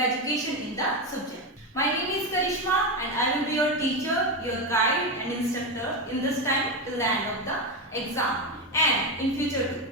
education in the subject. My name is Karishma and I will be your teacher, your guide and instructor in this time till the end of the exam and in future too.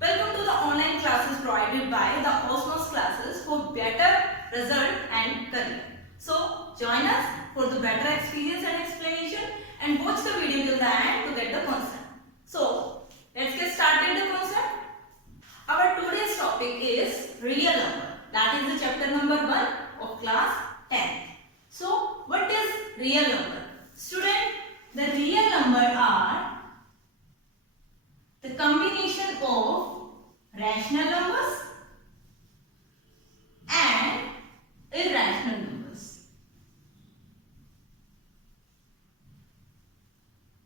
Welcome to the online classes provided by the Osmos classes for better result and career. So join us for the better experience and explanation and watch the video till the end to get the concept. So let's get started the concept. Our today's topic is real number. That is the chapter number 1 of class 10th. So what is real number? Student, the real number are the combination of rational numbers and irrational numbers.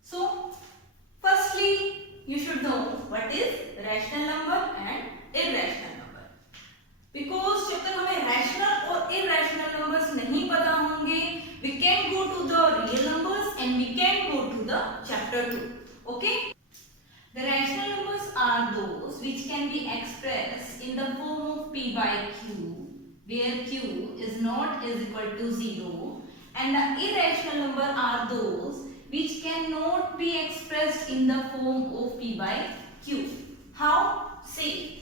So firstly you should know what is rational number and irrational number. Because जब तक हमें rational और irrational numbers नहीं पता होंगे, we can go to the real numbers and we can go to the chapter 2. Okay? The rational numbers are those which can be expressed in the form of p by q, where q is not is equal to 0, and the irrational number are those which cannot be expressed in the form of p by q. How? See,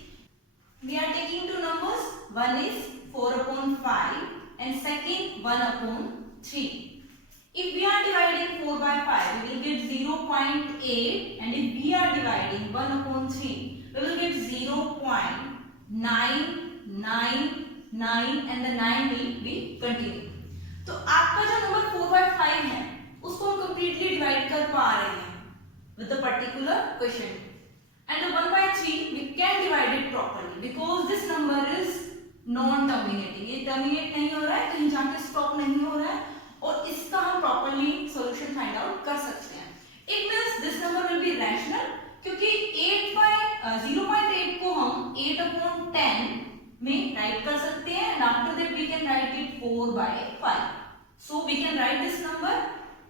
we are taking two numbers. One is 4 upon 5 and second 1 upon 3. If we are dividing 4 by 5, we will get 0.8, and if we are dividing 1 upon 3, we will get 0.999 and the 9 will be continued. तो आपका जो number 4 by 5 है उसको हम completely divide कर पा रहे हैं with the particular question. And the 1 by 3 we can divide it properly because this number is non-terminating. ये terminate नहीं हो रहा है, कहीं जाके stop नहीं हो रहा है और इसका हम properly solution find out कर सकते हैं. It means this number will be rational क्योंकि 0.8 को हम 8 upon 10 में write कर सकते हैं and after that we can write it 4 by 5. So we can write this number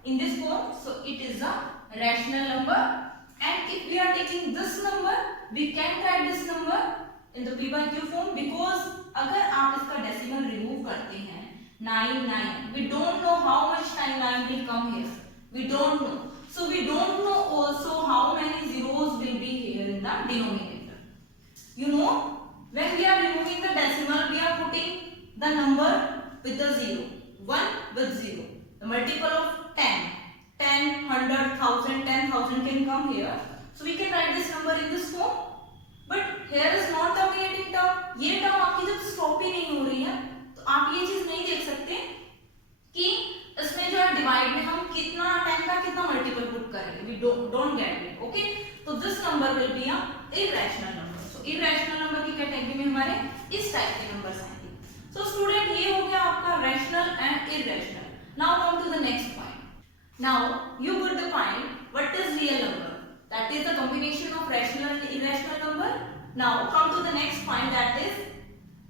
in this form. So it is a rational number. And if we are taking this number, we can write this number in the p by q form because अगर आप इसका decimal remove करते हैं 9, we don't know how much time 9 will come here. We don't know. So we don't know also how many zeros will be here in the denominator. You know, when we are removing the decimal, we are putting the number with the 0, 1 with 0. The multiple of 10, 100, 1000, 10,000 can come here. So we can write this number in this form. But here is not terminating term. ये term आपकी जब stop ही नहीं हो रही है, तो आप ये चीज नहीं देख सकते कि इसमें जो है divide में हम कितना 10 का कितना multiple put करेंगे. We don't get it. Okay? तो this number will be a irrational number. So irrational number की category में हमारे इस type के numbers आएंगे. So student, ये हो गया आपका rational and irrational. Now come to the next point. Now you got the point what is real number. That is the combination of rational and irrational number. Now come to the next point, that is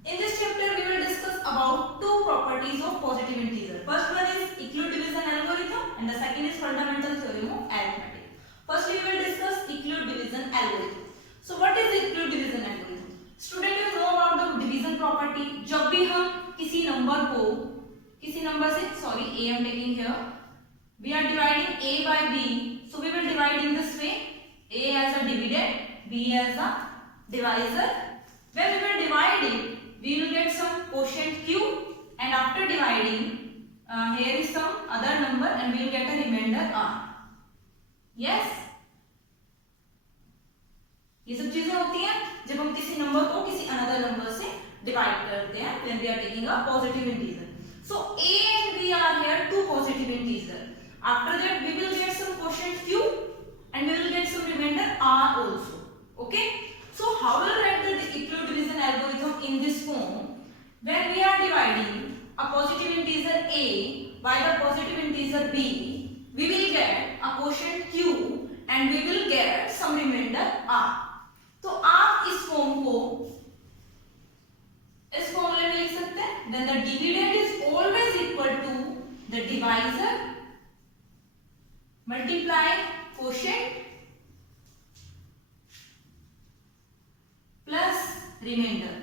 in this chapter we will discuss about two properties of positive integer. First one is Euclid division algorithm and the second is fundamental theorem of arithmetic. Firstly we will discuss Euclid division algorithm. So what is Euclid division algorithm? Student, you know about the division property. जब भी हम किसी number से A I am taking here, we are dividing A by B, so we will divide in this way: A as a dividend, B as a divisor. When we will divide it, we will get some quotient Q, and after dividing, here is some other number, and we will get a remainder R. Yes? ये सब चीजें होती हैं जब हम किसी number को किसी अनदर नंबर से डिवाइड करते हैं when we are taking a positive integer. So A and B are here two positive integer. After that we will get some quotient Q and we will get some remainder R also. Okay? So how will write the Euclid division algorithm in this form? When we are dividing a positive integer A by the positive integer B, we will get a quotient Q and we will get some remainder R. तो आप इस form को इस फॉर्मूले में लिख सकते हैं. Then the dividend is always equal to the divisor multiply quotient plus remainder.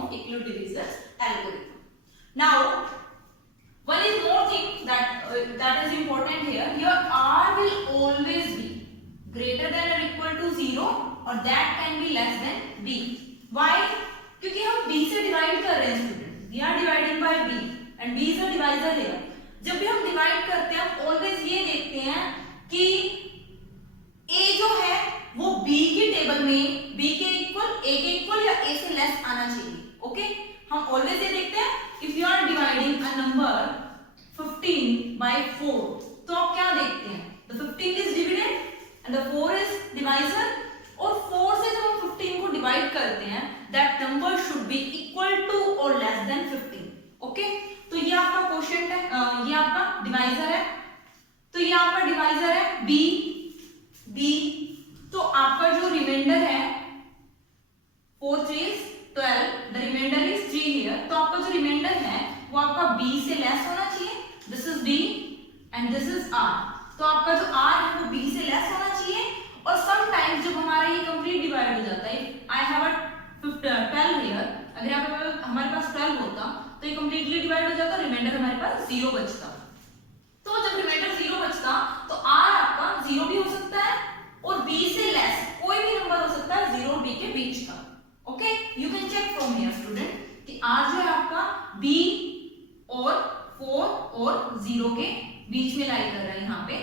of Euclid division algorithm. Now, one is more thing that is important here. Here R will always be greater than or equal to 0 or that can be less than B. Why? क्योंकि हम B से divide कर रहे हैं student. We are dividing by B and B is a divisor here. जब भी हम divide करते हैं हम ऑलवेज ये देखते हैं कि A जो है वो B की टेबल में B के इक्वल, A के इक्वल या A से लेस आना चाहिए. ओके, हम ऑलवेज ये देखते हैं if you are dividing a number 15 by 4 तो आप क्या देखते हैं, the 15 is dividend and the 4 is divisor और 4 से जब हम 15 को डिवाइड करते हैं that number should be equal to or less than 15. Okay, तो ये आपका क्वोशिएंट है, ये आपका डिवाइजर है, तो ये आपका डिवाइजर है b, तो आपका जो रिमाइंडर है 4 3 is 12, the remainder is 3 here. तो आपका जो रिमाइंडर है वो आपका b से लेस होना चाहिए. This is b and this is r. तो आपका जो r है वो b से लेस होना चाहिए. और समटाइम्स जब हमारा ये कंप्लीट डिवाइड हो जाता है, I have a 12 here, अगर यहाँ पे हमारे पास 12 होता तो ये कंप्लीटली डिवाइड हो जाता, रिमाइंडर हमारे पास 0 बचता. तो जब रिमाइंडर 0 बचता तो r आपका 0 भी हो सकता है और b से लेस कोई भी नंबर हो सकता है 0 और b के बीच का. Okay, you can check from here student कि r जो है आपका b और 4 और 0 के बीच में लाई कर रहा है यहाँ पे,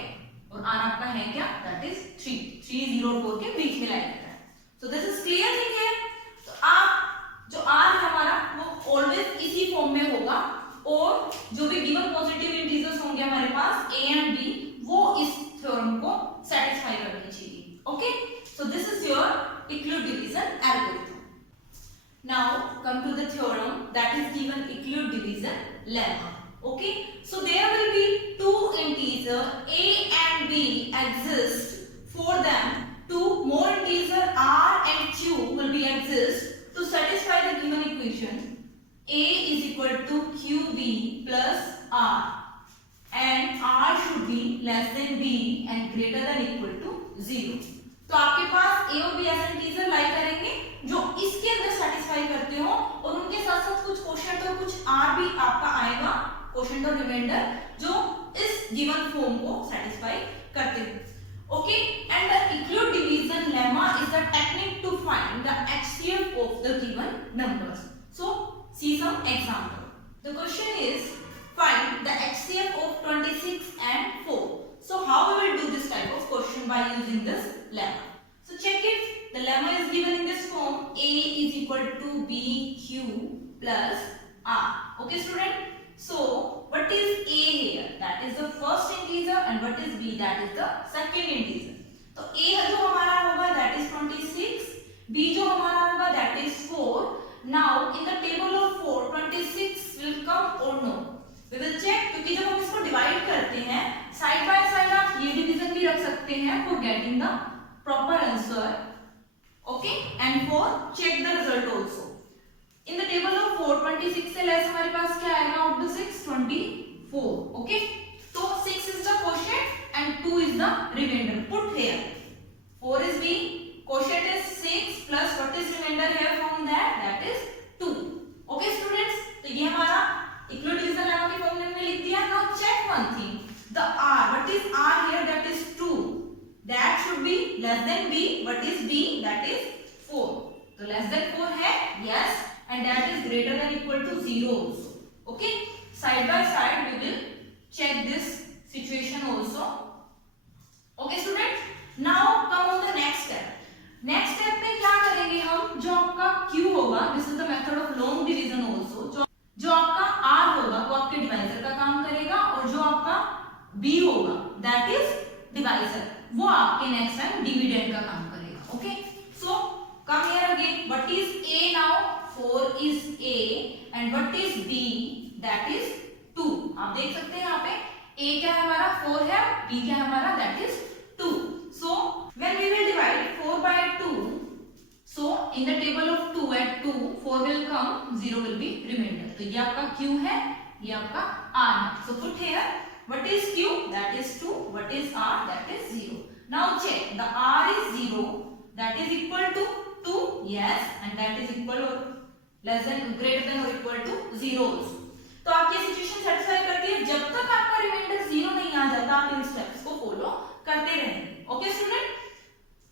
और r आपका है क्या, दैट इज 3 0 और 4 के बीच में लाई कर रहा है. So this is clear thing है. तो आप जो r है हमारा वो ऑलवेज इसी फॉर्म में होगा और जो भी गिवन पॉजिटिव इंटीजर्स होंगे हमारे पास a एंड b वो इस थ्योरम को सेटिस्फाई करनी चाहिए. Okay, so this is your Euclid division algorithm. Now come to the theorem that is given Euclid division lemma. Okay, so there will be two integer a and b exist. For them two more integer r and q will be exist to satisfy the given equation. A is equal to qb plus r and r should be less than b and greater than equal to 0. तो आपके पास a और b ऐसे integer लाई करेंगे जो इसके अंदर satisfy करते हो और उनके साथ साथ कुछ क्वोशिएंट और कुछ r भी आपका आएगा, क्वोशिएंट और रिमाइंडर जो इस गिवन फॉर्म को सेटिस्फाई करते हैं. Okay, and the Euclid division lemma is the technique to find the HCF of the given numbers. So see some example. The question is find the HCF of 26 and 4. So how we will do this type of question by using this lemma. So check it. The lemma is given in this form. A is equal to BQ plus R. Okay student. So what is A here? That is the first integer and what is B? That is the second integer. तो A जो हमारा होगा that is 26. B जो हमारा होगा that is 4. Now in the table of 4 26 will come or no? We will check क्योंकि जब हम इसको डिवाइड करते हैं साइड बाय साइड आप ये डिवीजन भी रख सकते हैं for getting the proper answer. Okay, and for check the result also. In the table of 4 26 से लेस हमारे पास क्या आएगा out the 6 24. Okay, तो 6 is the quotient and 2 is the remainder. Put here 4 is B, quotient is 6 plus what is remainder here from that, that is 2. Okay students, तो ये हमारा Euclid division lemma की form में लिख दिया. Now check one thing, the r, what is r here, that is 2, that should be less than b, what is b, that is 4. तो less than 4 है, yes, and that is greater than equal to 0 also. Okay, side by side we will check this situation also. Okay students, now come on the next step. Next step में क्या करेंगे हम, जो आपका q होगा, this is the method of long division also, जो आपका r होगा वो आपके डिवाइजर का काम करेगा और जो आपका b होगा that is डिवाइजर वो आपके नेक्स्ट टाइम डिविडेंड का काम करेगा. Okay, so come here again, what is a now? 4 is a and what is b? that is 2. आप देख सकते हैं यहाँ पे a क्या है हमारा 4 है, b क्या है हमारा that is 2. So when we will divide 4 by 2, so in the table of 2 at 2 4 will come, 0 will be remainder. तो ये आपका q है, ये आपका r है. So put here what is q? that is 2. what is r? that is 0. Now check, the r is 0, that is equal to 2, yes, and that is equal or less than greater than और equal to 0 also. तो आपकी situation satisfy करती है, जब तक आपका reminder 0 नहीं आ जाता आप इन स्टेप्स को फॉलो करते रहेंगे। Okay student,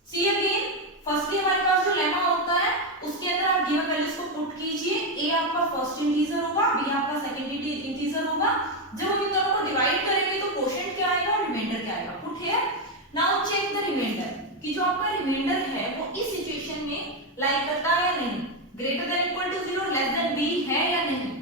see again, firstly हमारे पास जो लेमा होता है उसके अंदर आप गिवन वैल्यूज को पुट कीजिए। ए आपका फर्स्ट इंटीजर होगा, बी आपका सेकंड इंटीजर होगा। जब हम इन दोनों को डिवाइड करेंगे तो क्वोशिएंट क्या आएगा और रिमाइंडर क्या आएगा। Put here, now check the reminder कि जो आपका रिमाइंडर है वो इस सिचुएशन में लाइक करता है या नहीं, greater than equal to 0, less than B है या नहीं।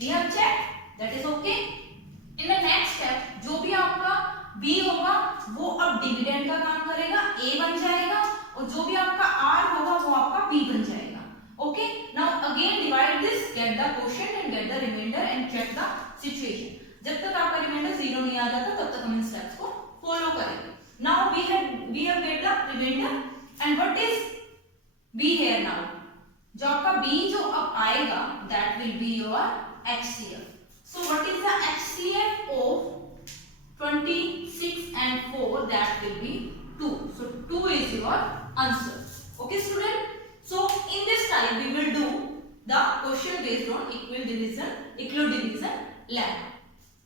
We have check, that is okay. In the next step जो भी आपका बी होगा वो अब डिविडेंड का काम करेगा, ए बन जाएगा, और जो भी आपका आर होगा वो आपका बी बन जाएगा। Okay, now again divide this, get the quotient and get the reminder and check the situation. जब तक आपका रिमाइंडर 0 नहीं आ जाता तब तक हम इन स्टेप्स को फॉलो करेंगे। Now we have get the reminder and what is B here. Now जो आपका बी जो अब आएगा that will be your HCF. So what is the HCF of 26 and 4? That will be 2. So 2 is your answer. Okay student? So in this time we will do the question based on equal division lab.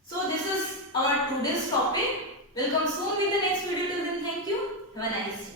So this is our today's topic. We'll come soon with the next video. Till then, thank you. Have a nice day.